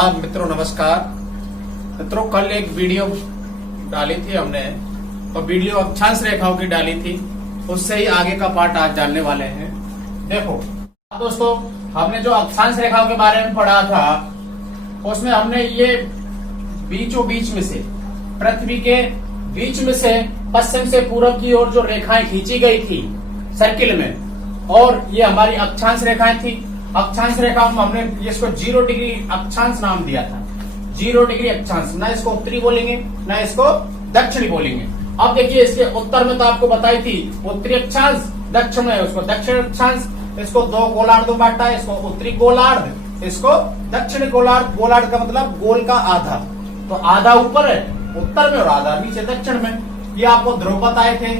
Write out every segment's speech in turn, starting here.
मित्रों नमस्कार। मित्रों कल एक वीडियो डाली थी हमने, तो वीडियो अक्षांश रेखाओं की डाली थी, उससे ही आगे का पार्ट आज जानने वाले हैं। देखो दोस्तों, हमने जो अक्षांश रेखाओं के बारे में पढ़ा था उसमें हमने ये बीचों बीच में से, पृथ्वी के बीच में से पश्चिम से पूर्व की ओर जो रेखाएं खींची गई थी सर्किल में, और ये हमारी अक्षांश रेखाएं थी। अक्षांश रेखा में हमने इसको 0 डिग्री अक्षांश नाम दिया था। 0 डिग्री अक्षांश, ना इसको उत्तरी बोलेंगे ना इसको दक्षिणी बोलेंगे। अब देखिए इसके उत्तर में तो आपको बताई थी उत्तरी अक्षांश, दक्षिण में उसको दक्षिण अक्षांश। इसको दो गोलार्ध बांटा है, इसको उत्तरी गोलार्ध, इसको दक्षिणी गोलार्ध। गोलार्ध का मतलब गोल का आधा, तो आधा ऊपर है उत्तर में और आधा नीचे दक्षिण में। ये आपको ध्रुव बताए थे।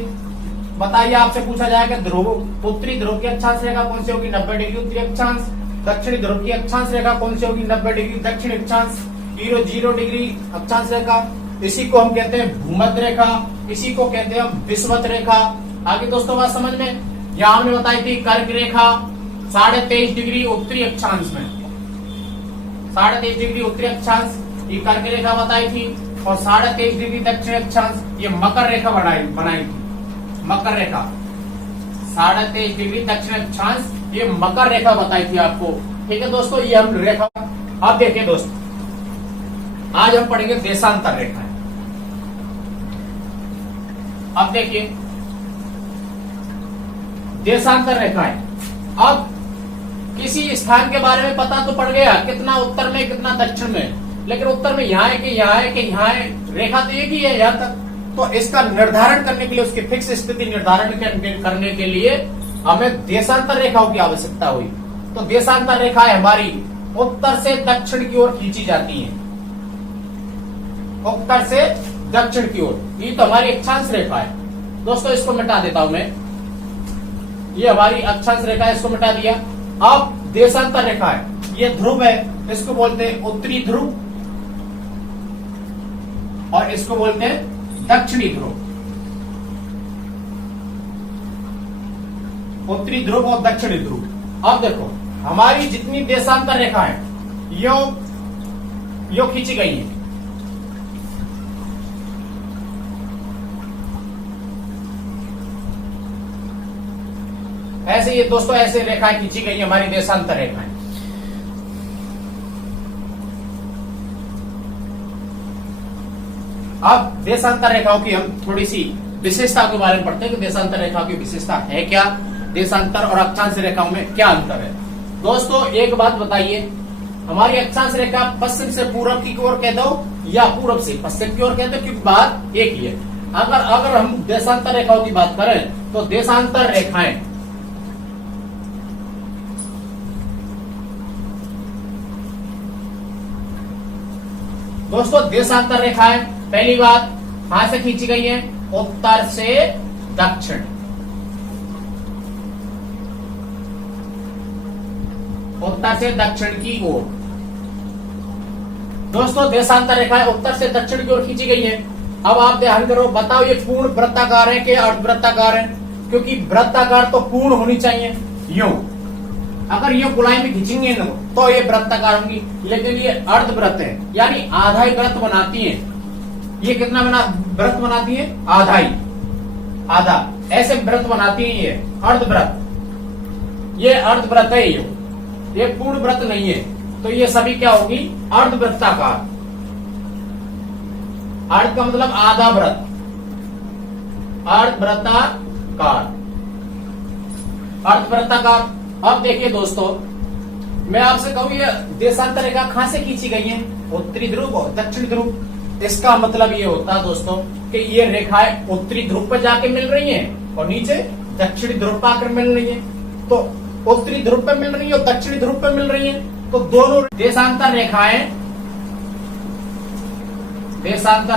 बताइए, आपसे पूछा जाएगा ध्रुव, उत्तरी ध्रुव की अक्षांश रेखा कौन सी होगी? 90 डिग्री उत्तरी अक्षांश। दक्षिणी ध्रुव की अक्षांश रेखा कौन सी होगी? 90 डिग्री दक्षिणी अक्षांश। 0 डिग्री अक्षांश रेखा, इसी को हम कहते हैं भूमध्य रेखा, इसी को कहते हैं हम विषुवत रेखा। आगे दोस्तों बात समझ में? यहाँ हमने बताई थी कर्क रेखा 23.5 डिग्री उत्तरी अक्षांश में, 23.5 डिग्री उत्तरी अक्षांश ये कर्क रेखा बताई थी, और 23.5 डिग्री दक्षिण अक्षांश ये मकर रेखा बनाई थी। मकर रेखा 23.5 डिग्री दक्षिण अक्षांश ये मकर रेखा बताई थी आपको। ठीक है दोस्तों, ये हम रेखा। अब देखिए दोस्तों, आज हम पढ़ेंगे देशांतर रेखाएं। अब देखिए देशांतर रेखाएं। अब किसी स्थान के बारे में पता तो पड़ गया, कितना उत्तर में कितना दक्षिण में, लेकिन उत्तर में यहाँ है कि यहाँ है कि यहाँ है, रेखा तो एक ही है यहाँ तक। तो इसका निर्धारण करने के लिए, उसकी फिक्स स्थिति निर्धारण करने के लिए हमें देशांतर रेखाओं की आवश्यकता हुई। तो देशांतर रेखाएं हमारी उत्तर से दक्षिण की ओर खींची जाती हैं, उत्तर से दक्षिण की ओर। ये तो हमारी अक्षांश रेखा है दोस्तों। इसको मिटा देता हूं मैं, ये हमारी अक्षांश रेखा है, इसको मिटा दिया। अब देशांतर रेखा है, ये ध्रुव है, इसको बोलते हैं उत्तरी ध्रुव, और इसको बोलते हैं दक्षिणी ध्रुव। उत्तरी ध्रुव और दक्षिणी ध्रुव। अब देखो हमारी जितनी देशांतर रेखा है यो खींची गई है। ऐसे ये दोस्तों ऐसे रेखाएं खींची गई हमारी देशांतर रेखाएं। अब देशांतर रेखाओं की हम थोड़ी सी विशेषता के बारे में पढ़ते हैं कि देशांतर रेखाओं की विशेषता है क्या, देशांतर और अक्षांश रेखाओं में क्या अंतर है। दोस्तों एक बात बताइए, हमारी अक्षांश रेखा पश्चिम से पूर्व की ओर कह दो या पूर्व से पश्चिम की ओर कह दो, क्योंकि बात एक ही है। अगर हम देशांतर रेखाओं की बात करें तो देशांतर रेखाएं दोस्तों, देशांतर रेखाएं पहली बात कहां से खींची गई है? उत्तर से दक्षिण। उत्तर से दक्षिण की ओर दोस्तों देशांतर रेखाएं उत्तर से दक्षिण की ओर खींची गई है। अब आप ध्यान करो, बताओ ये पूर्ण वृत्ताकार है कि अर्धवृत्ताकार है? क्योंकि वृत्ताकार तो पूर्ण होनी चाहिए यूं, अगर ये गोलाई में खींचेंगे ना तो ये वृत्ताकार होंगी, लेकिन ये अर्धवृत्त है, यानी आधा ही वृत्त बनाती है। ये कितना वृत्त बनाती है? आधा ही, आधा ऐसे वृत्त बनाती है ये अर्धवृत्त। ये अर्धवृत्त है, ये पूर्ण वृत्त नहीं है। तो ये सभी क्या होगी? अर्धवृत्ताकार। अर्ध का मतलब आधा वृत्त, अर्धवृत्ताकार, अर्धवृत्ताकार। अब देखिए दोस्तों, मैं आपसे कहूं ये देशांतर रेखा कहां से खींची गई है? उत्तरी ध्रुव और दक्षिणी ध्रुव। इसका मतलब ये होता है दोस्तों कि ये रेखाएं उत्तरी ध्रुव पर जाके मिल रही हैं और नीचे दक्षिणी ध्रुव पर आकर मिल रही हैं। तो उत्तरी ध्रुव पर मिल रही है और दक्षिणी ध्रुव पर मिल रही है, तो दोनों देशांतर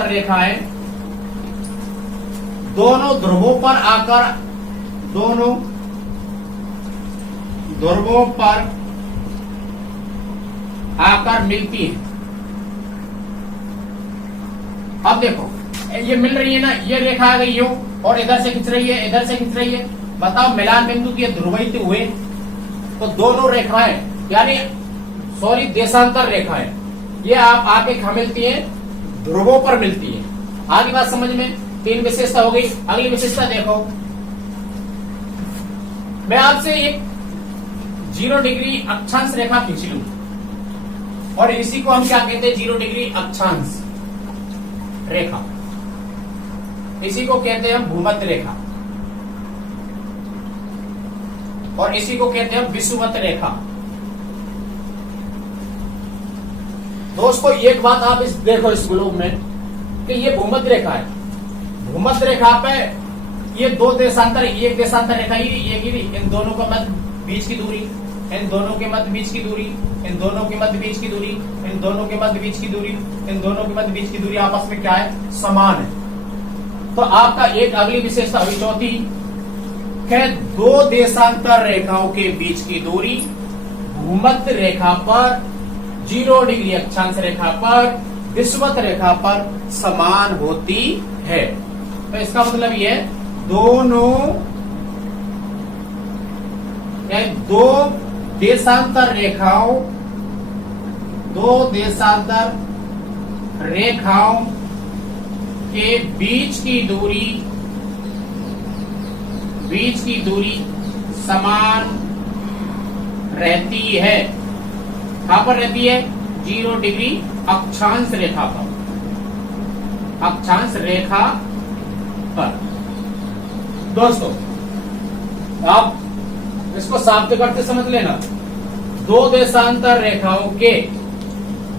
रेखाएं दोनों ध्रुवों पर आकर, दोनों ध्रुवों पर आकर मिलती है। अब देखो ये मिल रही है ना, ये रेखा आ गई यूं और इधर से खिंच रही है, इधर से खिंच रही है। बताओ मिलान बिंदु की ध्रुवित हुए तो दोनों रेखाएं यानी सॉरी देशांतर रेखाएं ये आप आके कहां मिलती है? ध्रुवों पर मिलती है। आगे बात समझ में, 3 विशेषता हो गई। अगली विशेषता देखो, मैं आपसे एक 0 डिग्री अक्षांश रेखा खींच लूं और इसी को हम क्या कहते हैं? 0 डिग्री अक्षांश रेखा। इसी को कहते हैं हम भूमध्य रेखा और इसी को कहते हैं विषुवत रेखा। दोस्तों एक बात आप देखो इस ग्लोब में कि ये भूमध्य रेखा है। भूमध्य रेखा पे ये 2 देशांतर, एक देशांतर रेखा ही ये इन दोनों का मध्य बीच की दूरी, इन दोनों के मध्य बीच की दूरी, इन दोनों के मध्य बीच की दूरी, इन दोनों के मध्य बीच की दूरी, इन दोनों के मध्य बीच की दूरी आपस में क्या है? समान है। तो आपका एक अगली विशेषता हुई चौथी है 2 देशांतर रेखाओं के बीच की दूरी भूमध्य रेखा पर, 0 डिग्री अक्षांश रेखा पर, विषुवत रेखा पर समान होती है। तो इसका मतलब ये दोनों 2 देशांतर रेखाओं, 2 देशांतर रेखाओं के बीच की दूरी समान रहती है। कहां पर रहती है? 0 डिग्री अक्षांश रेखा पर, अक्षांश रेखा पर। दोस्तों आप इसको साबित करते समझ लेना, 2 देशांतर रेखाओं के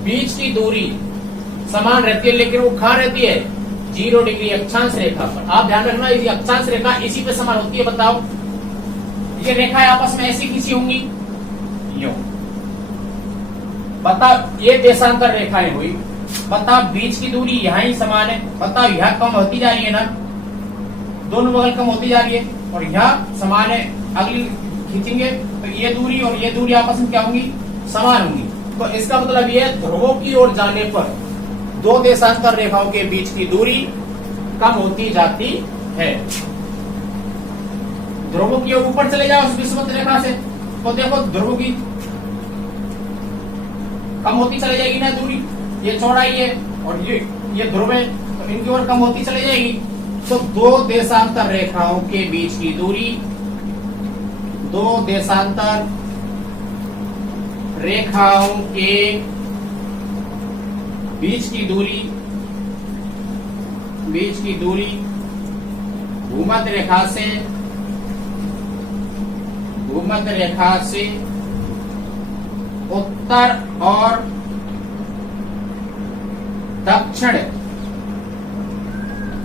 बीच की दूरी समान रहती है, लेकिन वो कहां रहती है? 0 डिग्री अक्षांश रेखा पर। आप ध्यान रखना, ये अक्षांश रेखा इसी पे समान होती है। बताओ, ये रेखाएं आपस में ऐसी खींची होंगी, यूं। बताओ, ये देशांतर रेखाएं हुई। बताओ, बीच की दूरी यहाँ ही समान है। बताओ, यहाँ कम होती जा रही है ना, दोनों बगल कम होती जा रही है, और यहाँ समान है। अगली खींचेंगे तो ये दूरी और ये दूरी आपस में क्या होंगी? समान होंगी। तो इसका मतलब ये ध्रुवों की ओर जाने पर 2 देशांतर रेखाओं के बीच की दूरी कम होती जाती है। ध्रुवों की ओर ऊपर चले जाओ उस विषुवत रेखा से, तो देखो ध्रुवों की कम होती चली जाएगी ना दूरी। ये चौड़ाई है और ये ध्रुव है, तो इनकी ओर कम होती चली जाएगी। तो 2 देशांतर रेखाओं के बीच की दूरी, 2 देशांतर रेखाओं के बीच की दूरी भूमध्य रेखा से उत्तर और दक्षिण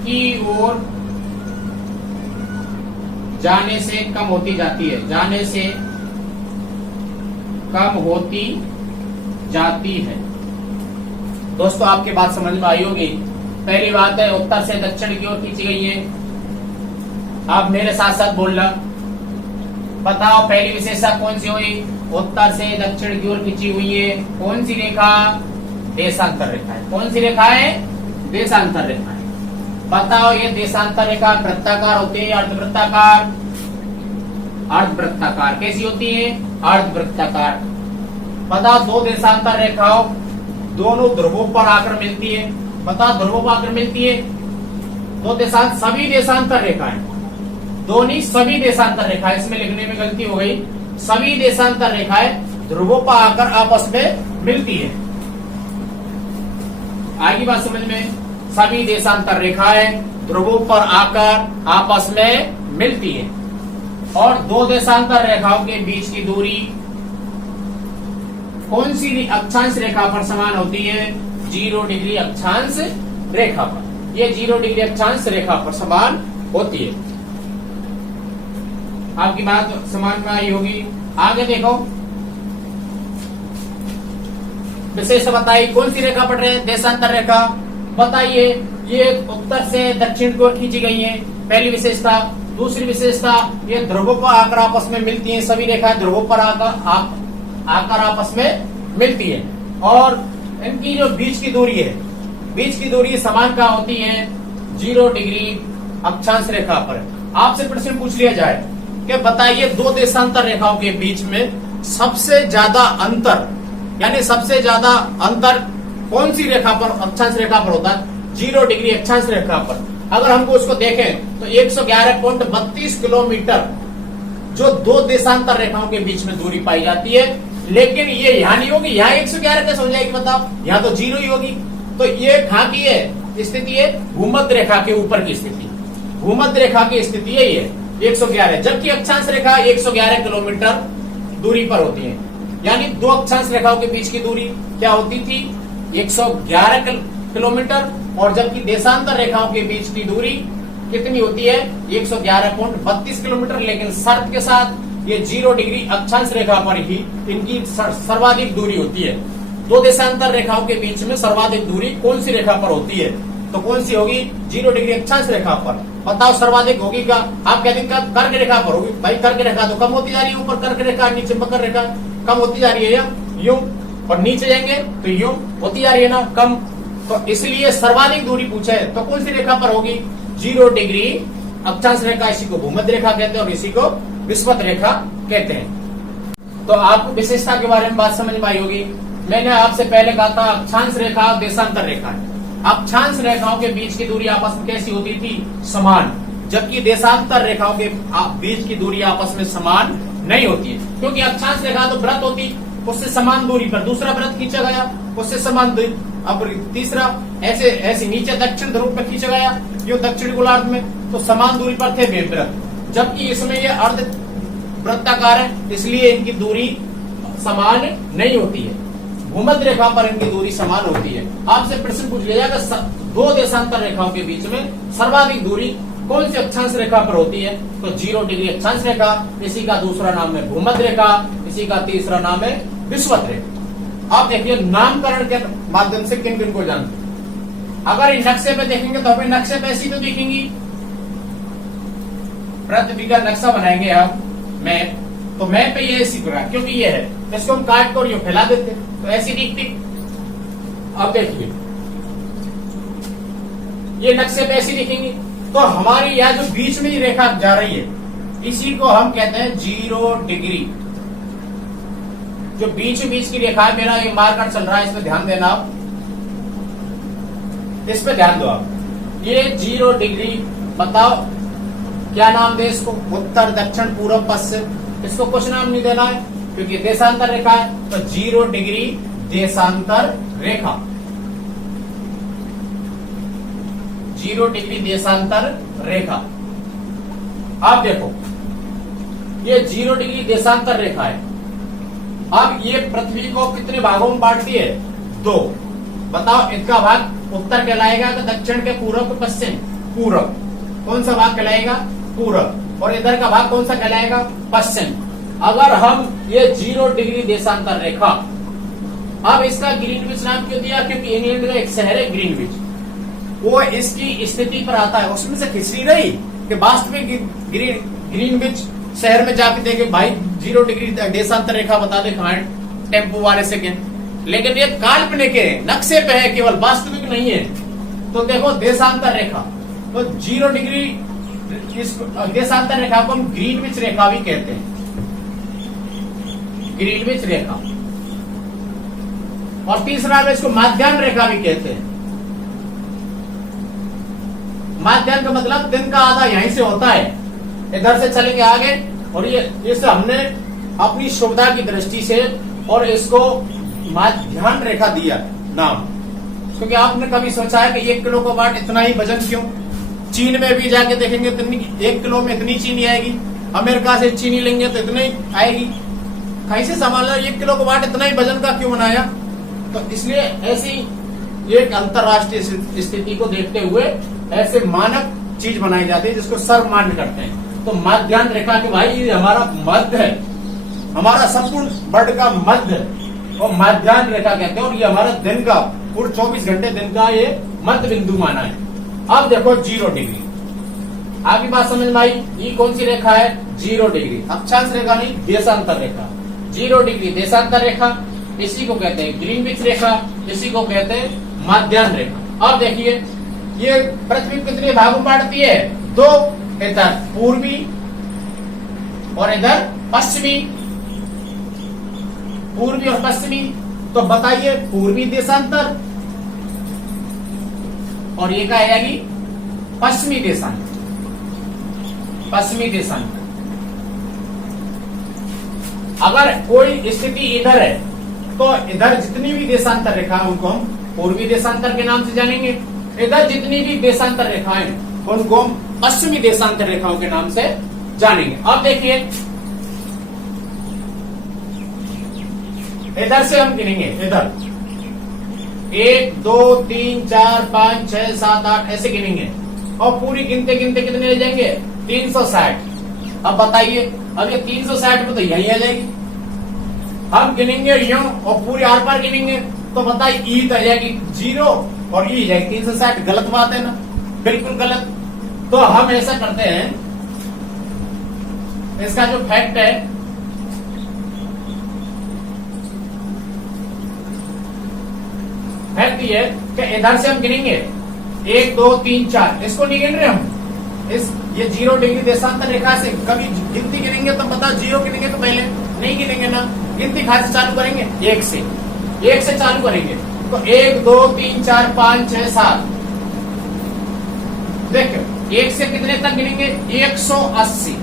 की ओर जाने से कम होती जाती है, दोस्तों आपके बात समझ में आई होगी। पहली बात है उत्तर से दक्षिण की ओर खींची गई है। आप मेरे साथ साथ बोलना, बताओ पहली विशेषता कौन सी हुई? उत्तर से दक्षिण की ओर खींची हुई है। कौन सी रेखा? देशांतर रेखा है। कौन सी रेखा है? देशांतर रेखा है। बताओ, ये देशांतर रेखा वृत्ताकार होती है, अर्धवृत्ताकार? अर्धवृत्ताकार। कैसी होती है? अर्धवृत्ताकार। बताओ, 2 देशांतर रेखाओं दोनों ध्रुवों पर आकर मिलती है। बताओ, ध्रुवों पर आकर मिलती है 2 सभी देशांतर रेखाएं, दोनों सभी देशांतर रेखाएं, इसमें लिखने में गलती हो गई, सभी देशांतर रेखाएं ध्रुवों पर आकर आपस में मिलती है। आगे बात समझ में, सभी देशांतर रेखाएं ध्रुवों पर आकर आपस में मिलती है। और 2 देशांतर रेखाओं के बीच की दूरी कौन सी अक्षांश रेखा पर समान होती है? 0 डिग्री अक्षांश रेखा पर। ये 0 डिग्री अक्षांश रेखा पर समान होती है। आपकी बात समझ में आई होगी। आगे देखो, विशेष बताइए कौन सी रेखा पढ़ रहे हैं? देशांतर रेखा। बताइए, ये उत्तर से दक्षिण की ओर खींची गई है, पहली विशेषता। दूसरी विशेषता, ये ध्रुवों पर आकर आपस में मिलती हैं, सभी रेखाएं ध्रुवों पर आकर आपस में मिलती है। और इनकी जो बीच की दूरी है, बीच की दूरी समान क्या होती है? 0 डिग्री अक्षांश रेखा पर। आपसे प्रश्न पूछ लिया जाए कि बताइए 2 देशांतर रेखाओं के बीच में सबसे ज्यादा अंतर, यानी सबसे ज्यादा अंतर कौन सी रेखा पर, अक्षांश रेखा पर होता है? 0 डिग्री अक्षांश रेखा पर। अगर हमको उसको देखें तो 111.32 किलोमीटर जो दो देशांतर रेखाओं के बीच में दूरी पाई जाती है। लेकिन ये यहाँ नहीं होगी, यहाँ 111 कैसे हो जाएगी बताओ? यहाँ तो 0 ही होगी। तो ये कहाँ की है स्थिति है? भूमध्य रेखा के ऊपर की स्थिति, भूमध्य रेखा की स्थिति यही है 111, जबकि अक्षांश रेखा 111 किलोमीटर दूरी पर होती है। यानी दो अक्षांश रेखाओं के बीच की दूरी क्या होती थी? 111 किलोमीटर, और जबकि देशांतर रेखाओं के बीच की दूरी कितनी होती है? 111.32 किलोमीटर। लेकिन शर्त के साथ ये 0 डिग्री अक्षांश रेखा पर ही इनकी सर्वाधिक दूरी होती है। दो देशांतर रेखाओं के बीच में सर्वाधिक दूरी कौन सी रेखा पर होती है? तो कौन सी होगी? 0 डिग्री अक्षांश रेखा पर। बताओ सर्वाधिक होगी क्या? आप कहते हैं कर्क रेखा पर होगी। भाई कर्क रेखा तो कम होती जा रही है, ऊपर कर्क रेखा, नीचे मकर रेखा कम होती जा रही है, या यूं, और नीचे जाएंगे तो यूं होती जा रही है ना कम। तो इसलिए सर्वाधिक दूरी पूछे तो कौन सी रेखा पर होगी? 0 डिग्री अक्षांश रेखा। इसी को भूमध्य रेखा कहते हैं और इसी को विषुवत रेखा कहते हैं। तो आपको विशेषता के बारे में बात समझ में आई होगी। मैंने आपसे पहले कहा था अक्षांश रेखा और देशांतर रेखा। अक्षांश रेखाओं के बीच की दूरी आपस में कैसी होती थी? समान। जबकि देशांतर रेखाओं के बीच की दूरी आपस में समान नहीं होती है, क्योंकि अक्षांश रेखा तो वृत्त होती, उससे समान दूरी पर दूसरा वृत्त खींचा गया, उससे समान दूरी, अब तीसरा ऐसे ऐसे नीचे दक्षिण ध्रुव पर खींचा गया, यो दक्षिण गोलार्ध में, तो समान दूरी पर थे वे वृत्त। जबकि इसमें ये अर्ध वृत्ताकार है, इसलिए इनकी दूरी समान नहीं होती है। भूमध्य रेखा पर इनकी दूरी समान होती है। आपसे प्रश्न पूछ लिया जाएगा दो देशांतर रेखाओं के बीच में सर्वाधिक दूरी कौन सी अक्षांश रेखा पर होती है? तो 0 डिग्री अक्षांश रेखा। इसी का दूसरा नाम है भूमध्य रेखा, इसी का तीसरा नाम है विषुवत रेखा। आप देखिए नामकरण के माध्यम से किन किन को जानते हैं। अगर इस नक्शे पे देखेंगे तो हमें नक्शे पे ऐसी तो दिखेंगी, पृथ्वी का नक्शा बनाएंगे हम मैप, तो मैप पे ये ऐसी प्रकार, क्योंकि ये है, इसको हम काट कर ये फैला देते तो ऐसी दिखती। अब देखिए ये नक्शे पे ऐसी दिखेंगी, तो हमारी यह जो बीच में ही रेखा जा रही है इसी को हम कहते हैं 0 डिग्री। जो बीच बीच की रेखा है, मेरा ये मार्कर चल रहा है, इस पे ध्यान देना आप, इस पे ध्यान दो आप। ये 0 डिग्री, बताओ क्या नाम दे इसको? उत्तर दक्षिण पूर्व पश्चिम। इसको कुछ नाम नहीं देना है क्योंकि देशांतर रेखा है। तो 0 डिग्री देशांतर रेखा, 0 डिग्री देशांतर रेखा। आप देखो ये 0 डिग्री देशांतर रेखा है। अब ये पृथ्वी को कितने भागों में बांटती है? 2। बताओ इनका भाग उत्तर कहलाएगा कि दक्षिण के पूर्व के पश्चिम? पूर्व। कौन सा भाग कहलाएगा? पूर्व। और इधर का भाग कौन सा कहलाएगा? पश्चिम। अगर हम ये 0 डिग्री देशांतर रेखा, अब इसका ग्रीनविच नाम क्यों दिया? क्योंकि इंग्लैंड का एक शहर है ग्रीनविच, वो इसकी स्थिति पर आता है, उसमें से खिसरी रही कि वास्तविक ग्रीनविच शहर में जाके देखे भाई 0 डिग्री देशांतर रेखा बता दे कहां टेम्पो वाले से के। लेकिन ये काल्पनिक है, नक्शे पे है, केवल वास्तविक नहीं है। तो देखो देशांतर रेखा, तो 0 डिग्री इस देशांतर रेखा को हम ग्रीनविच रेखा भी कहते हैं, ग्रीनविच रेखा। और तीसरा में इसको माध्याह्न रेखा भी कहते हैं। माध्याह्न का मतलब दिन का आधा यहीं से होता है, इधर से चलेंगे आगे, और ये इसे हमने अपनी सुविधा की दृष्टि से और इसको माध्याह्न रेखा दिया नाम, क्योंकि आपने कभी सोचा है कि 1 किलो को बाट इतना ही वजन क्यों? चीन में भी जाके देखेंगे तो 1 किलो में इतनी चीनी आएगी, अमेरिका से चीनी लेंगे तो इतनी आएगी, कहीं से संभाल लो 1 किलो को बाट इतना ही वजन का क्यों बनाया? तो इसलिए ऐसी एक अंतरराष्ट्रीय स्थिति को देखते हुए ऐसे मानक चीज बनाई जाती है जिसको सर्वमान्य करते हैं। तो माध्याह्न रेखा के भाई ये हमारा मध्य है, हमारा संपूर्ण वर्ल्ड का मध्य, और माध्याह्न रेखा कहते हैं, और ये हमारा दिन का पूरे 24 घंटे दिन का ये मध्य बिंदु माना है। अब देखो 0 डिग्री, आपकी बात समझ में आई? ये कौन सी रेखा है? 0 डिग्री अक्षांश रेखा नहीं, देशांतर रेखा। 0 डिग्री देशांतर रेखा, इसी को कहते हैं ग्रीनविच रेखा, इसी को कहते हैं माध्याह्न रेखा। अब देखिए ये पृथ्वी कितने भागों बांटती है? 2, इधर पूर्वी और इधर पश्चिमी, पूर्वी और पश्चिमी। तो बताइए पूर्वी देशांतर और ये क्या आ जाएगी पश्चिमी देशांतर। पश्चिमी देशांतर। अगर कोई स्थिति इधर है तो इधर जितनी भी देशांतर रेखा है उनको हम पूर्वी देशांतर के नाम से जानेंगे। इधर जितनी भी देशांतर रेखाएं उनको हम पश्चिमी देशांतर रेखाओं के नाम से जानेंगे। अब देखिए इधर से हम गिनेंगे, इधर 1 2 3 4 5 6 7 8 ऐसे गिनेंगे और पूरी गिनते गिनते कितने ले जाएंगे 360। अब बताइए, अब ये 360 में तो यही आ जाएगी। हम गिनेंगे यूं और पूरी आर पार गिनेंगे तो बताइए ई तो आ जाएगी 0 और ई जाएगी 360। गलत बात है ना, बिल्कुल गलत। तो हम ऐसा करते हैं, इसका जो फैक्ट है फैक्ट ये कि इधर से हम गिनेंगे 1 2 3 4, इसको नहीं गिन रहे हम। इस ये 0 डिग्री देशांतर रेखा से कभी गिनती गिनेंगे तो बताओ 0 गिनेंगे तो पहले नहीं गिनेंगे ना, गिनती कहां से चालू करेंगे 1 से चालू करेंगे। तो 1 2 3 4 5 6 7, देखो 1 से कितने तक गिनेंगे 180।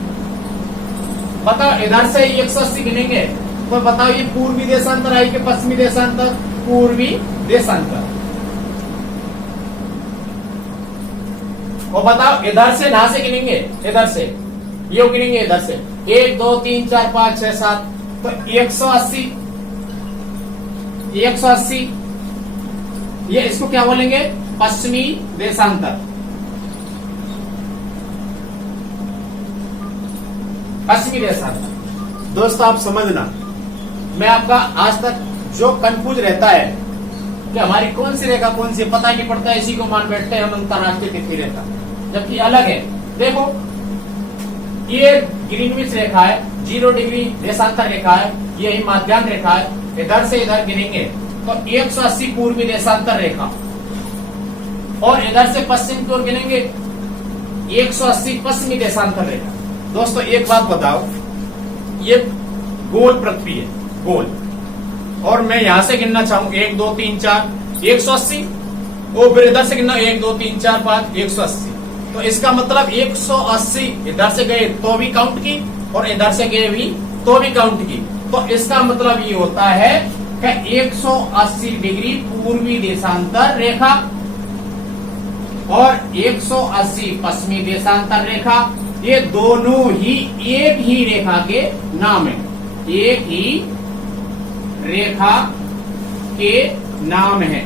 बताओ इधर से 180 गिनेंगे तो बताओ ये पूर्वी देशांतर आई कि पश्चिमी देशांतर? पूर्वी देशांतर। और बताओ इधर से कहां से गिनेंगे? इधर से ये गिनेंगे, इधर से 1 2 3 4 5 6 7, तो 180 ये इसको क्या बोलेंगे? पश्चिमी देशांतर। पश्चिमी देशांतर। दोस्तों आप समझना, मैं आपका आज तक जो कंफ्यूज रहता है कि हमारी कौन सी रेखा कौन सी पता नहीं पड़ता, इसी को मान बैठते हैं हम अंतरराष्ट्रीय तिथि रेखा, जबकि अलग है। देखो ये ग्रीनविच रेखा है, 0 डिग्री देशांतर रेखा है, यही माध्यान्ह रेखा है। इधर से इधर गिनेंगे तो 180 पूर्वी देशांतर रेखा और इधर से पश्चिम की ओर गिनेंगे 180 पश्चिमी देशांतर रेखा। दोस्तों एक बात बताओ, ये गोल पृथ्वी है, गोल, और मैं यहां से गिनना चाहूं 1 2 3 4 180 और फिर इधर से गिनना 1 2 3 4 5 180। तो इसका मतलब 180 इधर से गए तो भी काउंट की और इधर से गए भी तो भी काउंट की। तो इसका मतलब ये होता है कि 180 डिग्री पूर्वी देशांतर रेखा और 180 पश्चिमी देशांतर रेखा, ये दोनों ही एक ही रेखा के नाम है, एक ही रेखा के नाम है।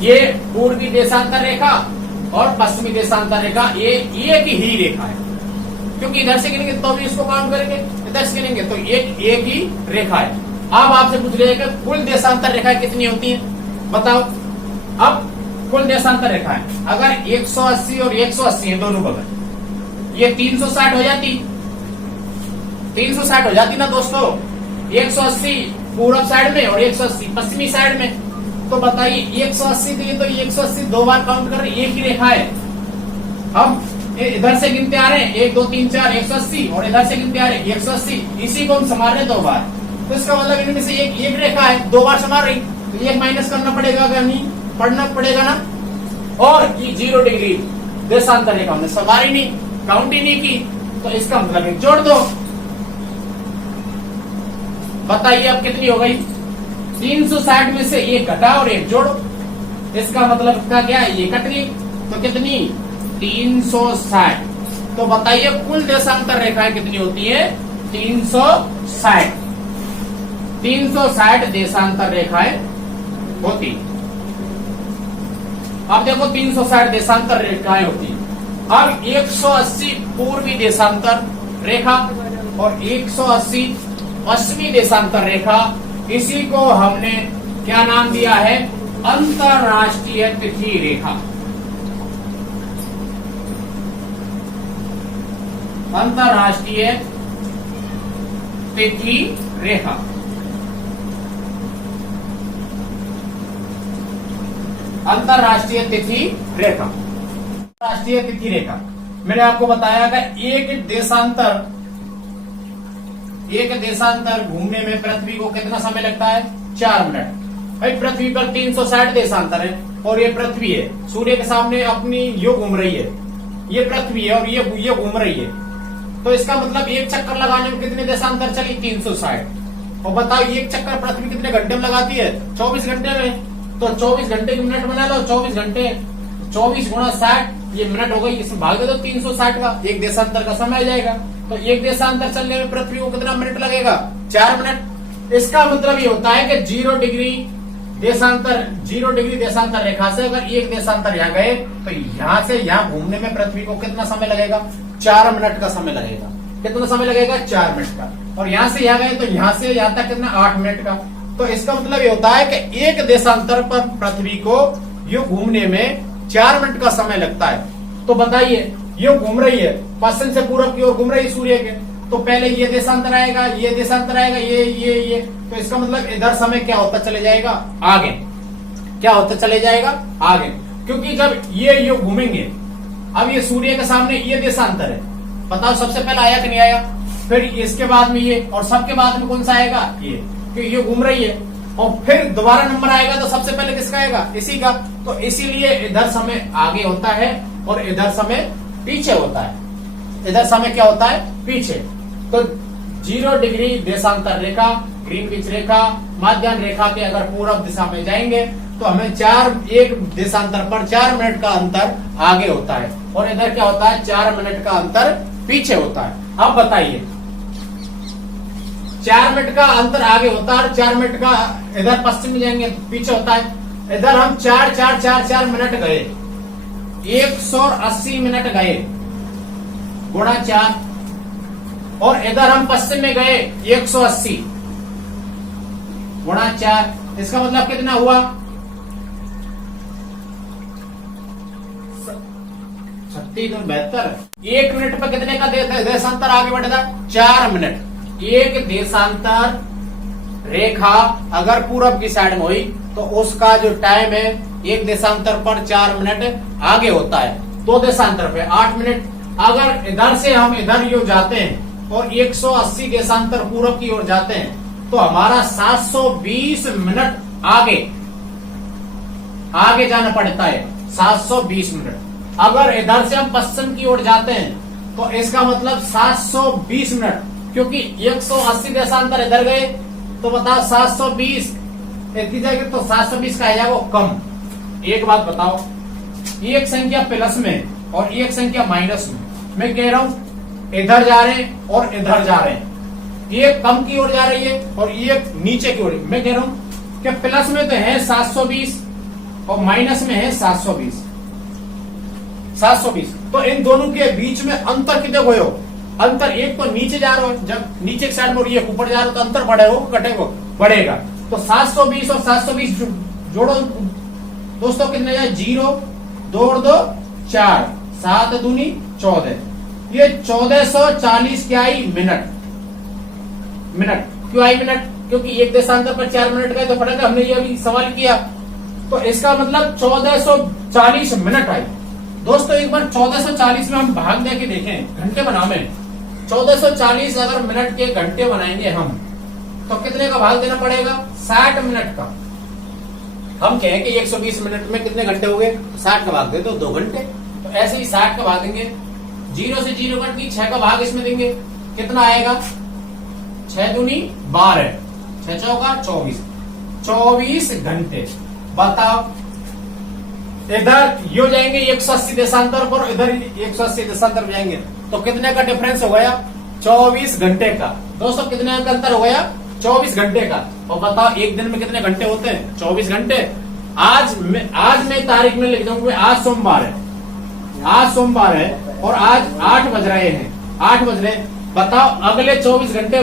ये पूर्वी देशांतर रेखा और पश्चिमी देशांतर रेखा ये एक ही रेखा है, क्योंकि इधर से गिनेंगे तो भी इसको काउंट करेंगे, इधर से गिनेंगे तो एक ही रेखा है। अब आपसे पूछ रहे हैं कि कुल देशांतर रेखाएं कितनी होती हैं, बताओ। अब कुल देशांतर रेखाएं अगर 180 और 180 है दोनों बगल, ये 360 हो जाती, 360 हो जाती ना दोस्तों। 180 पूर्व साइड में और 180 पश्चिमी साइड में, तो बताइए 180 थी तो 180 दो बार काउंट कर रहे, एक ही रेखा है। हम इधर से गिनते आ रहे हैं 1 2 3 4 180 और इधर से गिनते आ रहे हैं 180, इसी को हम संभाल रहे 2 बार। तो इसका मतलब इनमें से एक रेखा है 2 बार संभाल रही, तो एक माइनस करना पड़ेगा, अगर नहीं पढ़ना पड़ेगा ना। और ये 0 डिग्री देशांतर रेखा हमने संभाल ही नहीं, काउंट ही नहीं की, तो इसका मतलब एक जोड़ दो। बताइए अब कितनी हो गई? 360 में से एक घटा और एक जोड़ो, इसका मतलब का क्या? ये कट गई, तो कितनी? 360। तो बताइए कुल देशांतर रेखाएं कितनी होती है? 360। 360 देशांतर रेखाएं होती। अब देखो 360 देशांतर रेखाएं होती। अब 180 पूर्वी देशांतर रेखा और 180 पश्चिमी देशांतर रेखा, इसी को हमने क्या नाम दिया है? अंतरराष्ट्रीय तिथि रेखा। अंतरराष्ट्रीय तिथि रेखा। अंतरराष्ट्रीय तिथि रेखा। अंतरराष्ट्रीय तिथि रेखा मैंने आपको बताया कि एक देशांतर घूमने में पृथ्वी को कितना समय लगता है? 4 मिनट। भाई पृथ्वी पर 360 देशांतर है और ये पृथ्वी है, सूर्य के सामने अपनी यो घूम रही है, ये पृथ्वी है और ये घूम रही है। तो इसका मतलब एक चक्कर लगाने में कितने देशांतर चली? 360। और बताओ एक चक्कर पृथ्वी कितने घंटे में लगाती है? 24 घंटे में। तो 24 घंटे की मिनट बना लो, 24 घंटे 24 गुणा 60 ये मिनट हो गई, इसमें भाग दे दो 360 का, एक देशांतर का समय आ जाएगा। तो एक देशांतर चलने में पृथ्वी को कितना मिनट लगेगा? 4 मिनट। इसका मतलब ये होता है कि 0 डिग्री देशांतर रेखा से अगर एक देशांतर यहाँ गए तो यहाँ से यहाँ घूमने में पृथ्वी को कितना समय लगेगा? 4 मिनट का समय लगेगा। कितना समय लगेगा? 4 मिनट का। और यहाँ से यहाँ गए तो यहाँ से यहाँ तक कितना? 8 मिनट का। तो इसका मतलब ये होता है कि एक देशांतर पर पृथ्वी को यूं घूमने में 4 मिनट का समय लगता है। तो बताइए यूं घूम रही है, पश्चिम से पूरब की ओर घूम रही है सूर्य के, तो पहले ये देशांतर आएगा, ये देशांतर आएगा, ये। तो इसका मतलब इधर समय क्या होता चले जाएगा? आगे। क्या होता चले जाएगा? आगे। क्योंकि जब ये यूं घूमेंगे, अब ये सूर्य के सामने ये देशांतर है, बताओ सबसे पहले आया कि नहीं आया? फिर इसके बाद में ये, और सबके बाद में कौन सा आएगा? ये, क्योंकि ये घूम रही है। और फिर दोबारा नंबर आएगा तो सबसे पहले किसका आएगा? इसी का। तो इसीलिए इधर समय आगे होता है और इधर समय पीछे होता है। इधर समय क्या होता है? पीछे। तो 0 डिग्री देशांतर रेखा, ग्रीनविच रेखा, माध्याह्न रेखा के अगर पूर्व दिशा में जाएंगे तो हमें एक देशांतर पर 4 मिनट का अंतर आगे होता है और इधर क्या होता है? 4 मिनट का अंतर पीछे होता है। अब बताइए 4 मिनट का अंतर आगे होता है और 4 मिनट का इधर पश्चिम में जाएंगे तो पीछे होता है। इधर हम 4 मिनट गए, 180 मिनट गए गुणा 4, और इधर हम पश्चिम में गए 180 गुणा 4। इसका मतलब कितना हुआ? 72। 1 मिनट पर कितने का देशांतर आगे बढ़ेगा? 4 मिनट। एक देशांतर रेखा अगर पूरब की साइड में हुई तो उसका जो टाइम है एक देशांतर पर 4 मिनट आगे होता है, 2 देशांतर पे 8 मिनट। अगर इधर से हम इधर यो जाते हैं और 180 देशांतर पूरब की ओर जाते हैं तो हमारा 720 मिनट आगे जाना पड़ता है, 720 मिनट। अगर इधर से हम पश्चिम की ओर जाते हैं तो इसका मतलब 720 मिनट, क्योंकि 180 देशांतर इधर गए तो बताओ 720 इतनी जगह, तो 720 का है वो कम। एक बात बताओ, एक संख्या प्लस में और एक संख्या माइनस में, मैं कह रहा हूं इधर जा रहे हैं और इधर जा रहे हैं, एक कम की ओर जा रही है और एक नीचे की ओर। मैं कह रहा हूं कि प्लस में तो है 720 और माइनस में है 720। तो इन दोनों के बीच में अंतर कितने हो? अंतर एक तो नीचे जा रहा हो, जब नीचे की साइड में ये ऊपर जा रहा हो तो अंतर बढ़ेगा। तो 720 और 720 जोड़ो दोस्तों, कितने जाए? 0 2 और 2 4, 7 दूनी 14, ये 1440 क्या आई? मिनट। क्यों आई मिनट? क्योंकि एक देशांतर पर 4 मिनट गए तो फटाफट हमने ये अभी सवाल किया, तो इसका मतलब 1440 मिनट आई। दोस्तों एक बार 1440 में हम भाग दे के देखें, घंटे बनावे 1440 अगर मिनट के घंटे बनाएंगे हम तो कितने का भाग देना पड़ेगा? 60 मिनट का। हम कहें कि 120 मिनट में कितने घंटे हो गए? 60 का भाग दे तो 2 घंटे। तो ऐसे ही 60 का भाग देंगे, 0 से 0 कट की 6 का भाग इसमें देंगे, कितना आएगा? 6 दूनी 12, 6 चौका 24 घंटे। बताओ इधर यो जाएंगे 180 देशांतर पर, इधर 180 देशांतर पर जाएंगे तो कितने का डिफरेंस हो गया? 24 घंटे का। दोस्तों कितने का अंतर हो गया? 24 घंटे का। और बताओ एक दिन में कितने घंटे होते हैं? 24 घंटे। आज मैं तारीख में लिख दूंगा, आज सोमवार है और आज 8 बज रहे हैं, 8 बज रहे। बताओ अगले 24 घंटे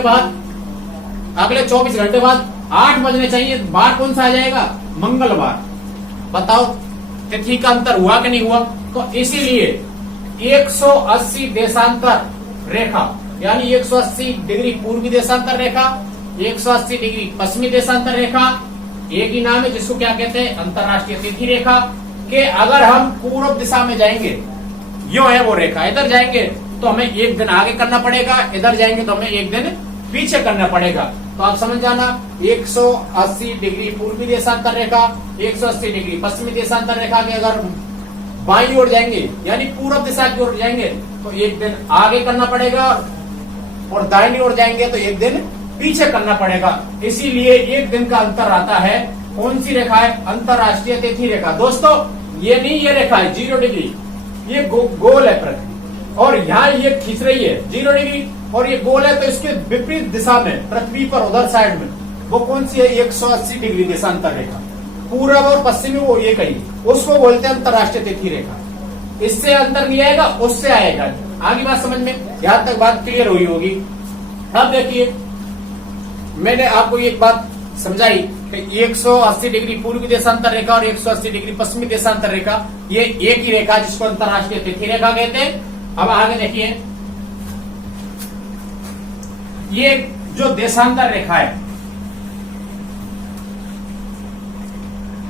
बाद 8 बजने चाहिए, बार कौन सा आ जाएगा? मंगलवार। बताओ तिथि का अंतर हुआ कि नहीं हुआ? तो इसीलिए 180 देशांतर रेखा यानी 180 डिग्री पूर्वी देशांतर रेखा, 180 डिग्री पश्चिमी देशांतर रेखा, एक ही नाम है जिसको क्या कहते हैं? अंतरराष्ट्रीय तिथि रेखा के अगर हम पूर्व दिशा में जाएंगे, यो है वो रेखा, इधर जाएंगे तो हमें एक दिन आगे करना पड़ेगा, इधर जाएंगे तो हमें एक दिन पीछे करना पड़ेगा। तो आप समझ जाना 180 डिग्री पूर्वी देशांतर रेखा, 180 डिग्री पश्चिमी देशांतर रेखा के अगर बाईं ओर जाएंगे यानी पूर्व दिशा की ओर जाएंगे तो एक दिन आगे करना पड़ेगा, और दाहिनी ओर जाएंगे तो एक दिन पीछे करना पड़ेगा। इसीलिए एक दिन का अंतर आता है। कौन सी रेखा है? अंतरराष्ट्रीय तिथि रेखा। दोस्तों ये नहीं, ये रेखा है 0 डिग्री, ये गोल है पृथ्वी, और यहाँ ये खींच रही है 0 डिग्री, और ये गोल है तो इसके विपरीत दिशा में पृथ्वी पर उधर साइड में वो कौन सी है? 180 डिग्री देशांतर रेखा। पूर्व और पश्चिमी वो एक ही, उसको बोलते हैं अंतरराष्ट्रीय तिथि रेखा। इससे अंतर नहीं आएगा, उससे आएगा। आगे बात समझ में, यहां तक बात क्लियर हुई होगी। अब देखिए मैंने आपको एक बात समझाई कि 180 डिग्री पूर्वी देशांतर रेखा और 180 डिग्री पश्चिमी देशांतर रेखा ये एक ही रेखा जिसको अंतरराष्ट्रीय तिथि रेखा कहते हैं। अब आगे देखिए, ये जो देशांतर रेखा है,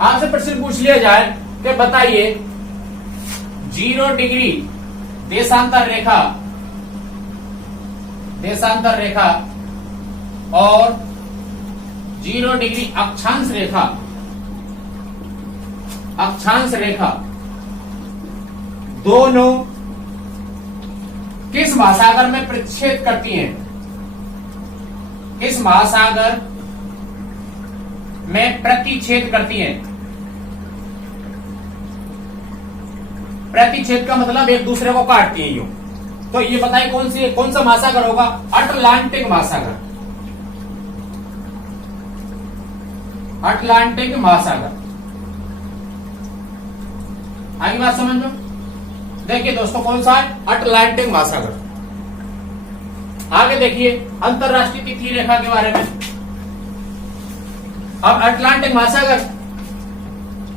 आपसे प्रश्न पूछ लिया जाए कि बताइए 0 डिग्री देशांतर रेखा और 0 डिग्री अक्षांश रेखा दोनों किस महासागर में प्रतिच्छेद करती हैं? किस महासागर में प्रतिच्छेद करती हैं? प्रतिच्छेद का मतलब एक दूसरे को काटती है यूं। तो ये बताइए कौन सा महासागर होगा? अटलांटिक महासागर। अटलांटिक महासागर। आगे बात समझ लो। देखिए दोस्तों कौन सा है? अटलांटिक महासागर। आगे देखिए अंतरराष्ट्रीय तिथि रेखा के बारे में। अब अटलांटिक महासागर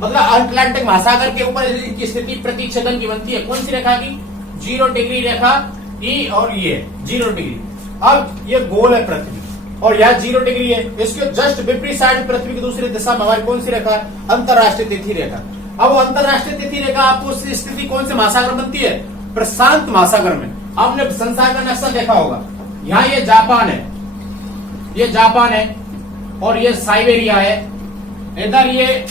मतलब अटलांटिक महासागर के ऊपर की स्थिति प्रतिच्छेदन की बनती है। कौन सी रेखा की? 0 डिग्री रेखा ई, और ये 0 डिग्री। अब ये गोल है पृथ्वी और यहाँ 0 डिग्री है, इसके जस्ट विपरीत साइड पृथ्वी की दूसरी दिशा में हमारी कौन सी रेखा है? अंतरराष्ट्रीय तिथि रेखा। अब अंतरराष्ट्रीय तिथि रेखा आपको स्थिति कौन से महासागर बनती है? प्रशांत महासागर में। आपने संसार का नक्शा देखा होगा, यहाँ ये जापान है, और ये साइबेरिया है, इधर ये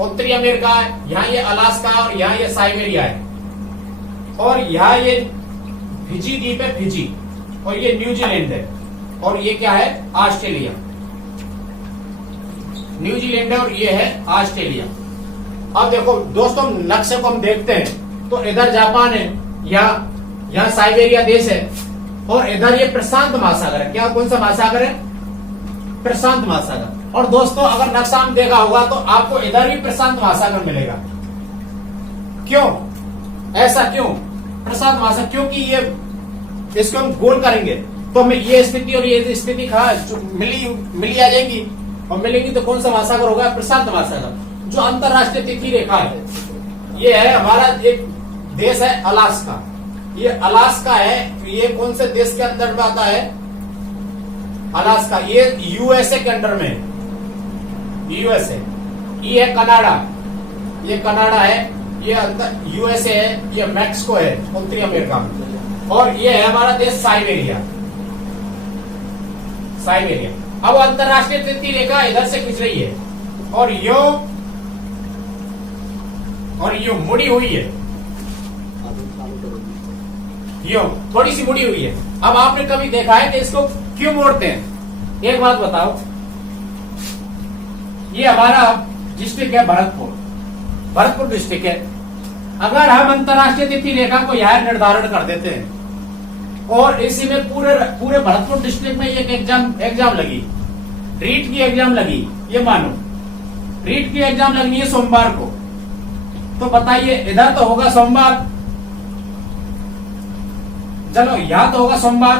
उत्तरी अमेरिका है, यहाँ ये अलास्का और यहाँ ये साइबेरिया है, और यहाँ ये फिजी द्वीप है, फिजी, और ये न्यूजीलैंड है, और ये क्या है? ऑस्ट्रेलिया। न्यूजीलैंड है और ये है ऑस्ट्रेलिया। अब देखो दोस्तों नक्शे को हम देखते हैं तो इधर जापान है, यहाँ साइबेरिया देश है, और इधर ये प्रशांत महासागर है। क्या कौन सा महासागर है? प्रशांत महासागर। और दोस्तों अगर नक्शा में देखा होगा तो आपको इधर भी प्रशांत महासागर मिलेगा। क्यों ऐसा? क्यों प्रशांत महासागर? क्योंकि ये इसको हम गोल करेंगे तो हमें ये स्थिति और ये स्थिति मिली आ जाएगी, और मिलेंगी तो कौन सा महासागर होगा? प्रशांत महासागर। जो अंतरराष्ट्रीय तिथि रेखा है ये है हमारा एक देश है अलास्का। ये अलास्का है, ये कौन से देश के अंदर में आता है? अलास्का। ये यूएसए के अंडर में, यूएसए। ये है कनाडा, ये कनाडा है, ये यूएसए है, ये मैक्सिको है उत्तरी अमेरिका में, और ये है हमारा देश साइबेरिया। अब अंतरराष्ट्रीय तिथि रेखा इधर से खींच रही है और यो मुड़ी हुई है, यो थोड़ी सी मुड़ी हुई है। अब आपने कभी देखा है कि इसको क्यों मोड़ते हैं? एक बात बताओ, ये हमारा डिस्ट्रिक्ट है भरतपुर डिस्ट्रिक्ट है। अगर हम अंतरराष्ट्रीय तिथि रेखा को यहाँ निर्धारण कर देते हैं और इसी में पूरे भरतपुर डिस्ट्रिक्ट में एक एग्जाम लगी, रीट की एग्जाम लगी, ये मानो रीट की एग्जाम लगनी है सोमवार को, तो बताइए इधर तो होगा सोमवार, चलो यहां तो होगा सोमवार,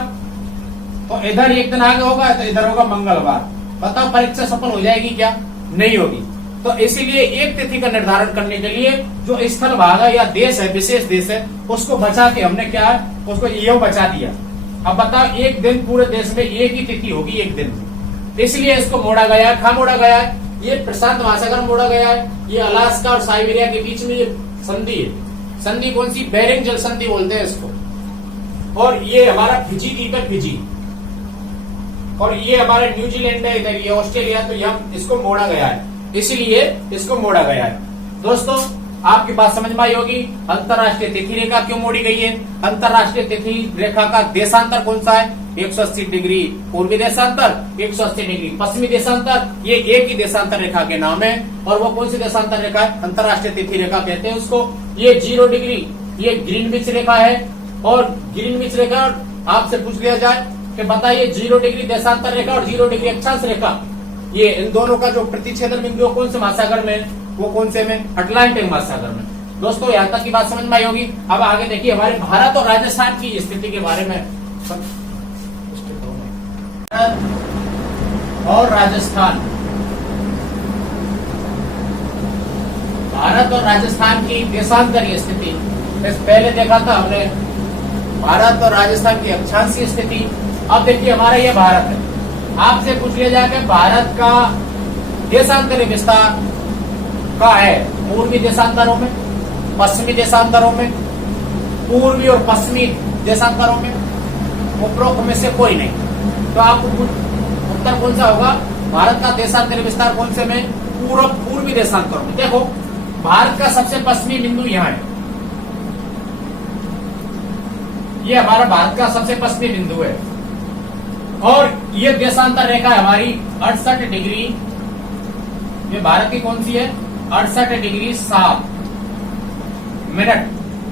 तो इधर एक दिन आगे होगा तो इधर होगा मंगलवार। बताओ परीक्षा सफल हो जाएगी क्या? नहीं होगी। तो इसीलिए एक तिथि का निर्धारण करने के लिए जो स्थल भाग है या देश है, विशेष देश है, उसको बचा के हमने क्या है, उसको ये बचा दिया। अब बताओ एक दिन पूरे देश में एक ही तिथि होगी एक दिन, इसलिए इसको मोड़ा गया है। कहाँ मोड़ा गया है? ये प्रशांत महासागर मोड़ा गया है। ये अलास्का और साइबेरिया के बीच में ये संधि है। संधि कौन सी? बेरिंग जल संधि बोलते हैं इसको। और ये हमारा फिजी द्वीप है, फिजी। और ये हमारा न्यूजीलैंड है, इधर ये ऑस्ट्रेलिया, तो हम इसको मोड़ा गया है, इसीलिए इसको मोड़ा गया है। दोस्तों आपकी बात समझ में आई होगी। अंतरराष्ट्रीय तिथि रेखा क्यों मोड़ी गई है? अंतरराष्ट्रीय तिथि रेखा का देशांतर कौन सा है? 180 डिग्री पूर्वी देशांतर, 180 डिग्री पश्चिमी देशांतर। ये एक ही देशांतर रेखा के नाम है। और वो कौन सी देशांतर रेखा है? अंतरराष्ट्रीय तिथि रेखा कहते हैं उसको। ये 0 डिग्री, ये ग्रीनविच रेखा है। और ग्रीनविच रेखा आपसे पूछ लिया जाए कि बताइए 0 डिग्री देशांतर रेखा और 0 डिग्री अक्षांश रेखा, ये इन दोनों का जो प्रतिच्छेदन बिंदु कौन से महासागर में है? वो कौन से में? अटलांटिक महासागर में। दोस्तों यहाँ तक की बात समझ में आई होगी। अब आगे देखिए हमारे भारत और राजस्थान की स्थिति के बारे में। और राजस्थान, भारत और राजस्थान की देशांतरीय स्थिति पहले देखा था हमने, भारत और राजस्थान की अक्षांशीय स्थिति। अब देखिए हमारा ये भारत है। आपसे पूछ लिया जाए कि भारत का देशांतरीय विस्तार का है पूर्वी देशांतरों में, पश्चिमी देशांतरों में, पूर्वी और पश्चिमी देशांतरों में, उपरोक्त में से कोई नहीं। तो आपको उत्तर कौन सा होगा? भारत का देशांतरीय विस्तार कौन से में? पूर्वी देशांतरों में। देखो भारत का सबसे पश्चिमी बिंदु यहाँ है, ये हमारा भारत का सबसे पश्चिमी बिंदु है। और ये देशांतर रेखा है हमारी 68 डिग्री, ये भारत की कौन सी है? 68 डिग्री 7 मिनट।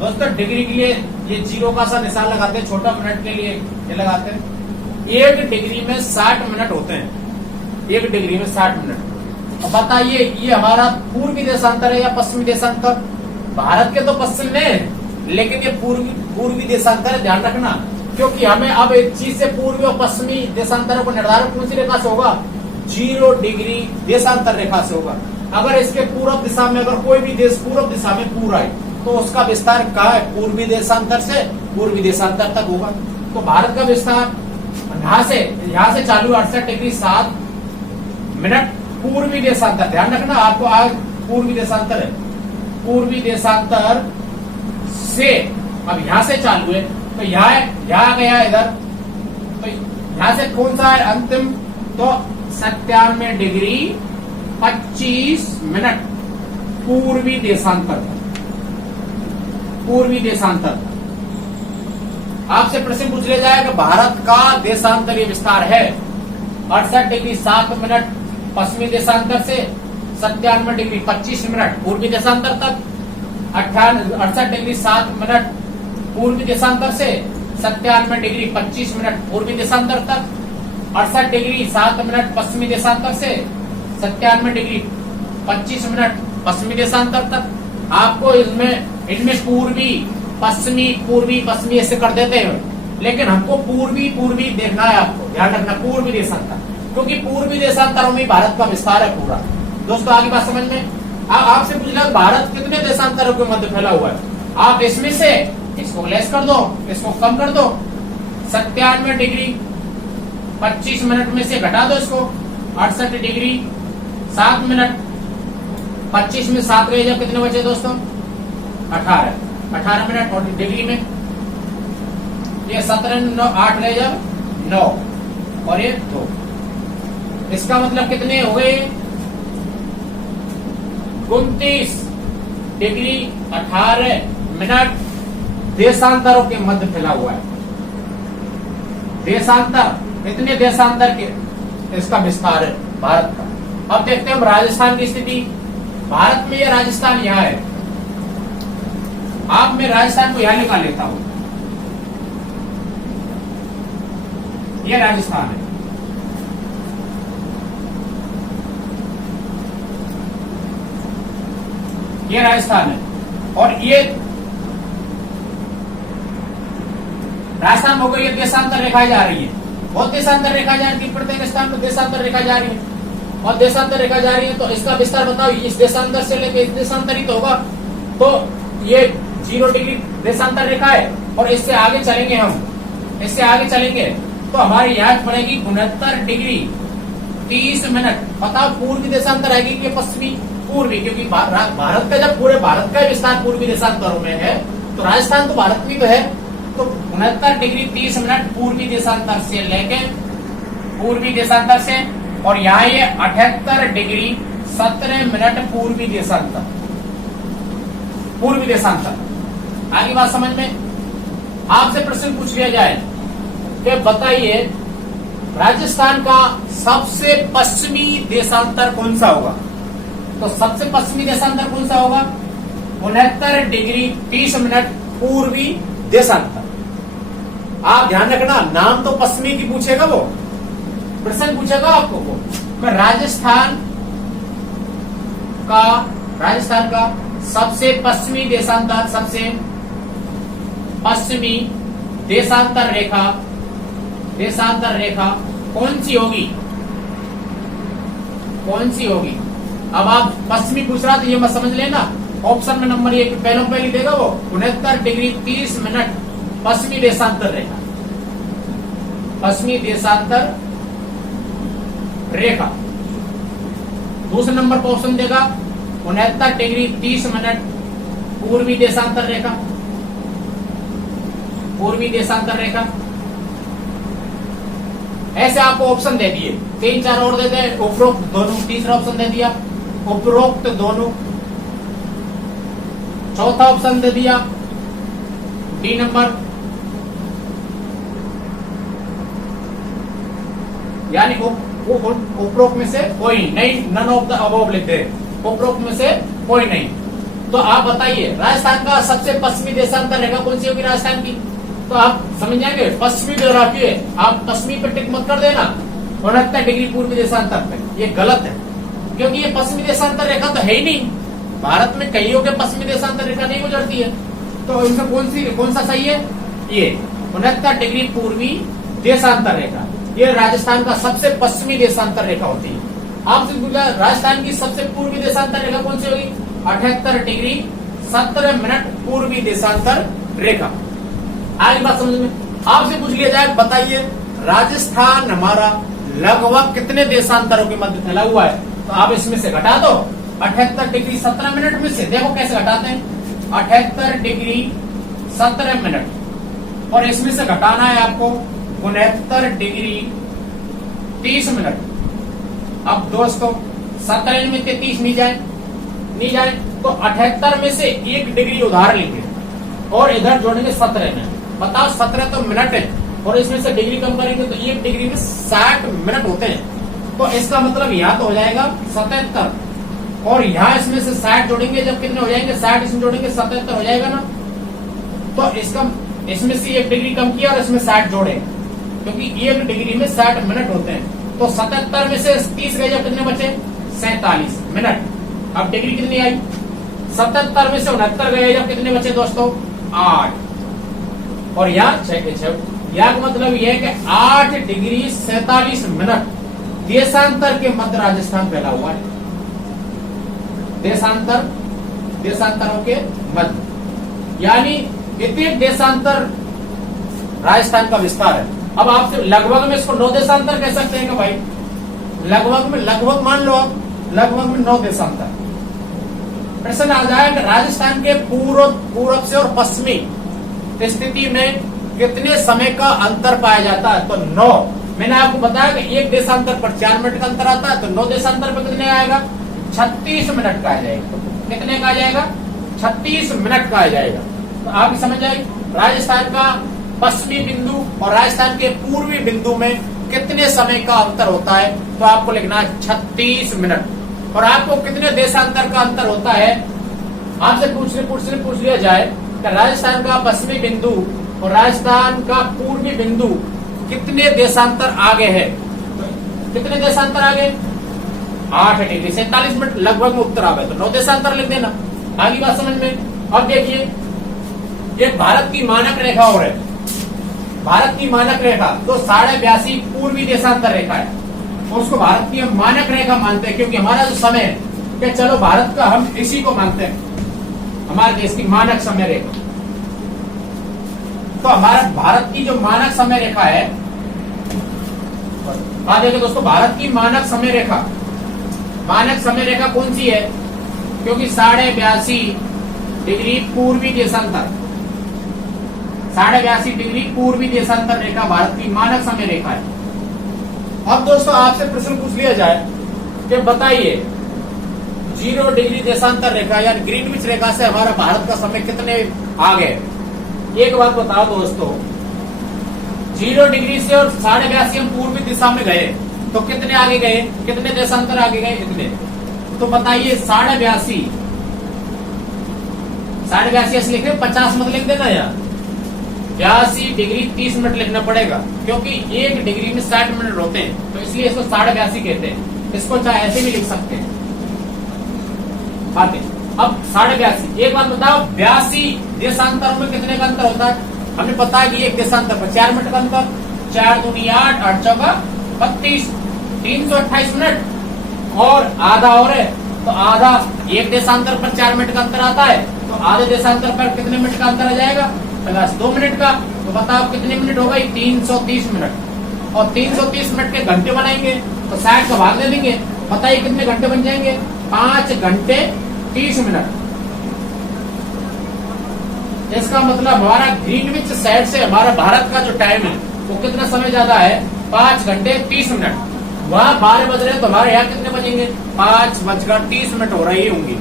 दोस्तों डिग्री के लिए ये 0 का सा निशान लगाते हैं, छोटा मिनट के लिए ये लगाते हैं। 1 डिग्री में 60 मिनट होते हैं, 1 डिग्री में 60 मिनट। अब बताइए ये हमारा पूर्वी देशांतर है या पश्चिमी देशांतर? भारत के तो पश्चिम में, लेकिन ये पूर्वी देशांतर है, ध्यान रखना। क्योंकि हमें अब एक चीज से पूर्वी और पश्चिमी देशांतरों को निर्धारण कौन सी रेखा से होगा? 0 डिग्री देशांतर रेखा से होगा। अगर इसके पूर्व दिशा में अगर कोई भी देश पूर्व दिशा में पूरा है तो उसका विस्तार कहाँ है? पूर्वी देशांतर से पूर्वी देशांतर तक होगा। तो भारत का विस्तार यहाँ से चालू 68 डिग्री 7 मिनट पूर्वी देशांतर। ध्यान रखना आपको, आज पूर्वी देशांतर है, पूर्वी देशांतर से अब यहाँ से चालू है तो यहाँ गया इधर, तो यहाँ से कौन सा है अंतिम? तो 97 डिग्री 25 मिनट पूर्वी देशांतर, पूर्वी देशांतर। आपसे प्रश्न पूछ लिया जाए कि भारत का देशांतरीय विस्तार है 68 डिग्री 7 मिनट पश्चिमी देशांतर से 97 डिग्री 25 मिनट पूर्वी देशांतर तक, 68 डिग्री 7 मिनट पूर्वी देशांतर से 97 डिग्री 25 मिनट पूर्वी देशांतर तक, 68 डिग्री 7 मिनट पश्चिमी देशांतर से 97 डिग्री 25 मिनट पश्चिमी देशांतर तक। आपको इनमें पूर्वी पश्चिमी ऐसे कर देते हैं, लेकिन हमको पूर्वी देखना है। आपको ध्यान रखना पूर्वी देशांतर, क्योंकि पूर्वी देशांतरों में भारत का विस्तार है पूरा। दोस्तों आगे बात समझ में। आपसे पूछ लिया भारत कितने देशांतरों के मध्य फैला हुआ है? आप इसमें से इसको लेस कर दो, इसको कम कर दो। 97 डिग्री 25 मिनट में से घटा दो इसको, 68 डिग्री 7 मिनट, 25 में 7 रह जाए, कितने बचे दोस्तों? 18 मिनट। और डिग्री में ये 17 9 8 रह जाए 9 और ये 2। इसका मतलब कितने हो गए? 29 डिग्री 18 मिनट देशांतरों के मध्य फैला हुआ है। देशांतर, इतने देशांतर के इसका विस्तार है भारत का। अब देखते हैं हम राजस्थान की स्थिति। भारत में ये राजस्थान यहाँ है, आप मैं राजस्थान को यहां निकाल लेता हूं, ये राजस्थान है। ये राजस्थान है और ये राजस्थान हो गई। ये देशांतर रेखाएं जा रही है, बहुत देशांतर रेखा जा रही है, प्रत्येक स्थान पर देशांतर रेखा जा रही है और देशांतर रेखा जा रही है। तो इसका विस्तार बताओ, इस देशांतर से लेकर इस देशांतर ही तो होगा। तो ये 0 डिग्री देशांतर रेखा है और इससे आगे चलेंगे हम, इससे आगे चलेंगे तो हमारी याद पड़ेगी 69 डिग्री 30 मिनट। बताओ पूर्वी देशांतर आएगी कि पश्चिमी? पूर्वी, क्योंकि भारत का जब पूरे भारत का विस्तार पूर्वी देशांतरों में है तो राजस्थान तो भारत में तो है। तो 69 डिग्री 30 मिनट पूर्वी देशांतर से लेके पूर्वी देशांतर से, और यहाँ ये 78 डिग्री 17 मिनट पूर्वी देशांतर, पूर्वी देशांतर। आगे बात समझ में। आपसे प्रश्न पूछ लिया जाए कि बताइए राजस्थान का सबसे पश्चिमी देशांतर कौन सा होगा, तो सबसे पश्चिमी देशांतर कौन सा होगा? 69 डिग्री 30 मिनट पूर्वी देशांतर। आप ध्यान रखना, नाम तो पश्चिमी की पूछेगा, वो प्रश्न पूछेगा आपको वो। राजस्थान का सबसे पश्चिमी देशांतर, सबसे पश्चिमी देशांतर रेखा कौन सी होगी, कौन सी होगी? अब आप पश्चिमी पूछ रहा तो ये मत समझ लेना, ऑप्शन में नंबर 1 पहले देगा वो 69 डिग्री 30 मिनट पश्चिमी देशांतर रेखा, पश्चिमी देशांतर रेखा। दूसरे नंबर पर ऑप्शन देगा 69 डिग्री 30 मिनट पूर्वी देशांतर रेखा, पूर्वी देशांतर रेखा। ऐसे आपको ऑप्शन दे दिए, 3-4 और दे दे, उपरोक्त दोनों, तीसरा ऑप्शन दे दिया उपरोक्त दोनों, चौथा ऑप्शन दे दिया डी नंबर, यानी उपरोक्त में से कोई नहीं, नन ऑफ द अबव लिख दे, उपरोक्त में से कोई नहीं। तो आप बताइए राजस्थान का सबसे पश्चिमी देशांतर रेखा कौन सी होगी राजस्थान की? तो आप समझ जाएंगे पश्चिमी जो राखी है, आप पश्चिमी पे टिक मत कर देना 69 डिग्री पूर्वी देशांतर पे, ये गलत है, क्योंकि ये पश्चिमी देशांतर रेखा तो है ही नहीं। भारत में कईयों के पश्चिमी देशांतर रेखा नहीं गुजरती है, तो इनमें कौन सा सही है? ये 69 डिग्री पूर्वी देशांतर रेखा, ये राजस्थान का सबसे पश्चिमी देशांतर रेखा होती है। आपसे पूछा राजस्थान की सबसे पूर्वी देशांतर रेखा कौन सी होगी? 78 डिग्री 17 मिनट पूर्वी देशांतर रेखा। आगे बात समझ में। आपसे पूछ लिया जाए बताइए राजस्थान हमारा लगभग कितने देशांतरों के मध्य फैला हुआ है, तो आप इसमें से घटा दो 78 डिग्री 17 मिनट में से, देखो कैसे घटाते हैं। 78 डिग्री 17 मिनट और इसमें से घटाना है आपको 69 डिग्री 30 मिनट। अब दोस्तों 17 में 30 नहीं जाए तो 78 में से 1 डिग्री उधार लेंगे और इधर जोड़ेंगे 17 में। बताओ 17 तो मिनट है और इसमें से डिग्री कम करेंगे तो 1 डिग्री में 60 मिनट होते हैं। तो इसका मतलब यहाँ तो हो जाएगा 77 और यहाँ इसमें से 60 जोड़ेंगे, जब कितने हो जाएंगे? 60 इसमें जोड़ेंगे 77 हो जाएगा ना। तो इसमें से 1 डिग्री कम किया और इसमें 60 जोड़े, क्योंकि 1 डिग्री में 60 मिनट होते हैं। तो 77 में से 30 गए, जब कितने बचे? 47 मिनट। अब डिग्री कितनी आई? 77 में से 69 गए, जब कितने बचे दोस्तों? 8। और यहाँ 6 के 6, यहाँ का मतलब यह है कि 8 डिग्री 47 मिनट देशांतर के मध्य राजस्थान फैला हुआ है। देशांतरों के मध्य, यानी इतने देशांतर राजस्थान का विस्तार है। अब आपसे लगभग में इसको 9 देशांतर कह सकते हैं कि भाई लगभग मान लो आप, लगभग में 9 देशांतर। प्रश्न आ जाए कि राजस्थान के पूर्व से और पश्चिमी स्थिति में कितने समय का अंतर पाया जाता है, तो 9। मैंने आपको बताया कि एक देशांतर पर 4 मिनट का अंतर आता है, तो 9 देशांतर पर कितने आएगा? 36 मिनट का आ जाएगा। कितने का आ जाएगा? 36 मिनट का आ जाएगा। तो आप समझ जाए राजस्थान का पश्चिमी बिंदु और राजस्थान के पूर्वी बिंदु में कितने समय का अंतर होता है, तो आपको लिखना है 36 मिनट। और आपको कितने देशांतर का अंतर होता है, आपसे पूछ लिया जाए कि राजस्थान का पश्चिमी बिंदु और राजस्थान का पूर्वी बिंदु कितने देशांतर आगे है, तो कितने देशांतर आगे? 8 डिग्री 47 मिनट लगभग में उत्तर आ गए, तो 9 देशांतर लिख देना। आगे बात समझ में। अब देखिए ये भारत की मानक रेखा और है, भारत की मानक रेखा तो 82.5 पूर्वी देशांतर रेखा है, और उसको भारत की हम मानक रेखा मानते हैं, क्योंकि हमारा जो समय है कि चलो भारत का हम इसी को मानते हैं हमारे देश की मानक समय रेखा। तो हमारा भारत की जो मानक समय रेखा है, देखिए दोस्तों भारत की मानक समय रेखा कौन सी है? क्योंकि 82.5 डिग्री पूर्वी देशांतर, 82.5 डिग्री पूर्वी देशांतर रेखा भारत की मानक समय रेखा है। अब दोस्तों आपसे प्रश्न पूछ लिया जाए कि बताइए 0 डिग्री देशांतर रेखा यानी ग्रीनविच रेखा से हमारा भारत का समय कितने आगे। एक बात बताओ दोस्तों, 0 डिग्री से और 82.5 हम पूर्वी दिशा में गए तो कितने आगे गए, कितने देशांतर आगे गए, इतने। तो बताइए 82.5 ऐसे लिखे, 50 मत लिख देना यार। 82 डिग्री 30 मिनट लिखना पड़ेगा क्योंकि 1 डिग्री में 60 मिनट होते हैं, तो इसलिए इसको 82.5 कहते हैं। इसको चाहे ऐसे भी लिख सकते हैं। आते अब 82.5। एक बात बताओ, 82 देशांतरों में कितने का अंतर होता है। हमें पता है कि एक देशांतर पर 4 मिनट का अंतर, 4 दूनी 8, 8 चौका 32, 328 मिनट और आधा और है, तो आधा। एक देशांतर पर 4 मिनट का अंतर आता है, तो आधे देशांतर पर कितने मिनट का अंतर आ जाएगा, प्लस 2 मिनट का। तो बताओ कितने मिनट हो गई, 330 मिनट। और 330 मिनट के घंटे बनाएंगे तो 60 का भाग दे देंगे। बताइए कितने घंटे बन जाएंगे, 5 घंटे 30 मिनट। इसका मतलब हमारा ग्रीनविच साइड से हमारा भारत का जो टाइम है वो कितना समय ज्यादा है, 5 घंटे 30 मिनट। वहां 12 बज रहे तो हमारे यहाँ कितने बजेंगे, 5:30 हो रही होंगी।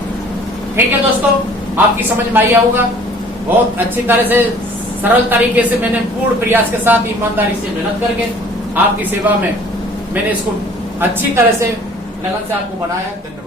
ठीक है दोस्तों, आपकी समझ में आया होगा। बहुत अच्छी तरह से सरल तरीके से मैंने पूर्ण प्रयास के साथ ईमानदारी से मेहनत करके आपकी सेवा में मैंने इसको अच्छी तरह से लगन से आपको बनाया। धन्यवाद।